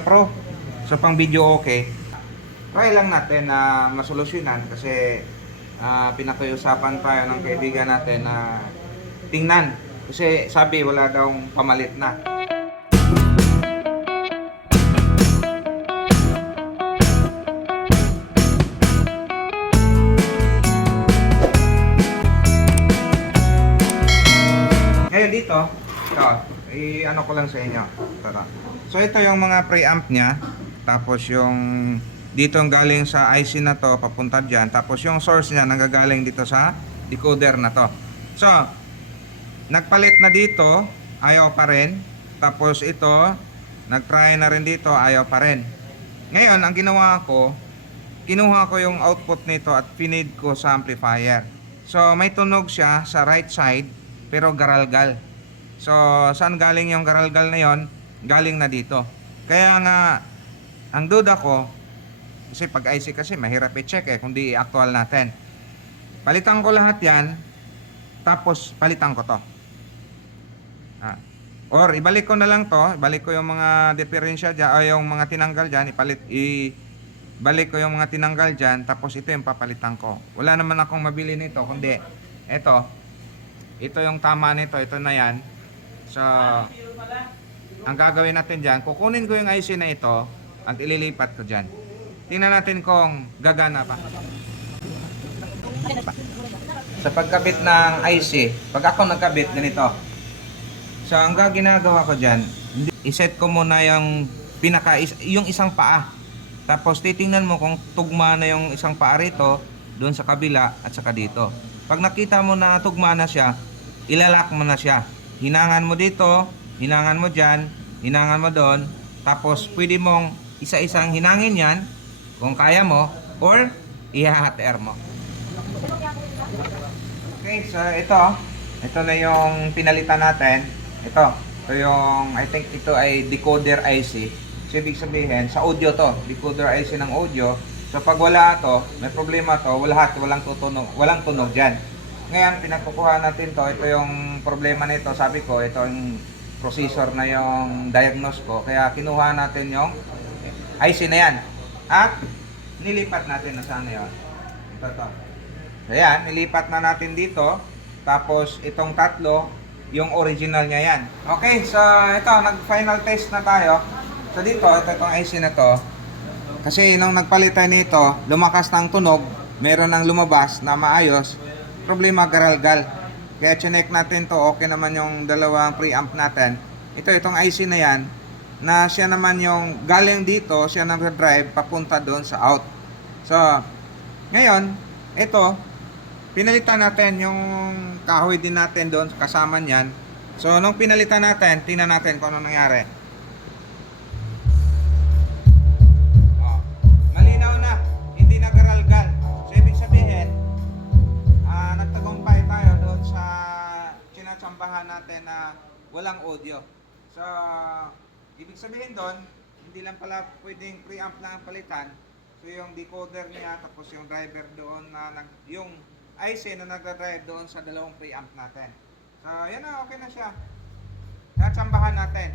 Pro, sa pang video okay, try lang natin na masolusyonan kasi pinakiusapan tayo ng kaibigan natin na tingnan kasi sabi wala daw pamalit na. Ngayon dito, ito, i-ano ko lang sa inyo. Tara. So ito yung mga preamp niya, tapos yung dito ang galing sa IC na to papunta diyan, tapos yung source niya nanggagaling dito sa decoder na to. So, nagpalit na dito, ayaw pa rin. Tapos ito, nagtry na rin dito, ayaw pa rin. Ngayon, ang ginawa ko, kinuha ko yung output nito at pinid ko sa amplifier. So, may tunog siya sa right side, pero garalgal. So, saan galing yung garalgal na yon? Galing na dito. Kaya nga, ang duda ko, kasi pag IC kasi mahirap i-check kung di i-actual natin. Palitan ko lahat yan, tapos palitan ko to. Or ibalik ko na lang to, ibalik ko yung mga diferensya dyan, o yung mga tinanggal dyan, ibalik ko yung mga tinanggal dyan, tapos ito yung papalitan ko. Wala naman akong mabili nito, kundi ito yung tama nito, ito na yan. So, ang gagawin natin dyan, kukunin ko yung IC na ito at ililipat ko dyan. Tingnan natin kung gagana pa. Sa pagkabit ng IC, pag ako nagkabit, ganito. So, ang ginagawa ko dyan, iset ko muna yung yung isang paa. Tapos, titingnan mo kung tugma na yung isang paa rito, doon sa kabila at saka dito. Pag nakita mo na tugma na siya, ilalak mo na siya. Hinangan mo dito, hinangan mo dyan, hinangan mo doon. Tapos, pwede mong isa-isang hinangin yan, kung kaya mo, or i-hot air mo. Okay, so ito na yung pinalitan natin. Ito yung, I think ito ay decoder IC. So, ibig sabihin, sa audio to, decoder IC ng audio. So, pag wala to, may problema to, walang tunog dyan. Ngayon, pinagkukuha natin to, ito yung problema nito. Sabi ko, ito yung processor na yung diagnose ko. Kaya, kinuha natin yung IC na yan. At, nilipat natin na sana yun. Ito to. So, yan, nilipat na natin dito. Tapos, itong tatlo, yung original niya yan. Okay, so ito, nag-final test na tayo. So dito, itong IC na to. Kasi nung nagpalit tayo nito, lumakas ng tunog, meron ng lumabas na maayos. Problema, garalgal. Kaya chinek natin to, okay naman yung dalawang preamp natin. Itong IC na yan, na siya naman yung galing dito, siya nag-drive papunta doon sa out. So, ngayon, ito, pinalitan natin yung kahoy din natin doon kasama niyan. So, nung pinalitan natin, tingnan natin kung ano nangyari. Malinaw na, hindi nagaralgal. So, ibig sabihin, nagtagumpay tayo doon sa sinatsambahan natin na walang audio. So, ibig sabihin doon, hindi lang pala pwedeng preamp lang ang palitan. So, yung decoder niya, tapos yung driver doon na yung IC na nagdadrive doon sa dalawang preamp natin. So, yan na, okay na siya. Natsambahan natin.